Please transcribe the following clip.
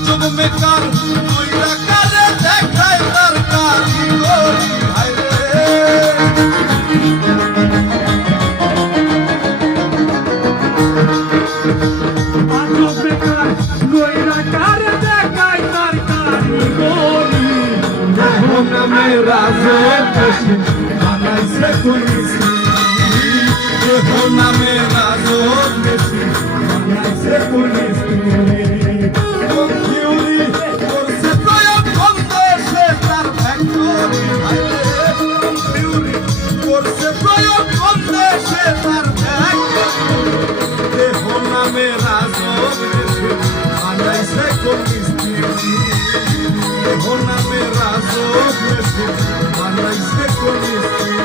আজব মেকার কইরা কারে দেখায় তার কারিগরি হায়রে আজব মেকার কইরা কারে দেখায় তার কারিগরি এখন নামে রাজব বেশি বানাইছে কোন মিস্ত্রি এখন নামে রাজব বেশি বানাইছে কোন মিস্ত্রি Con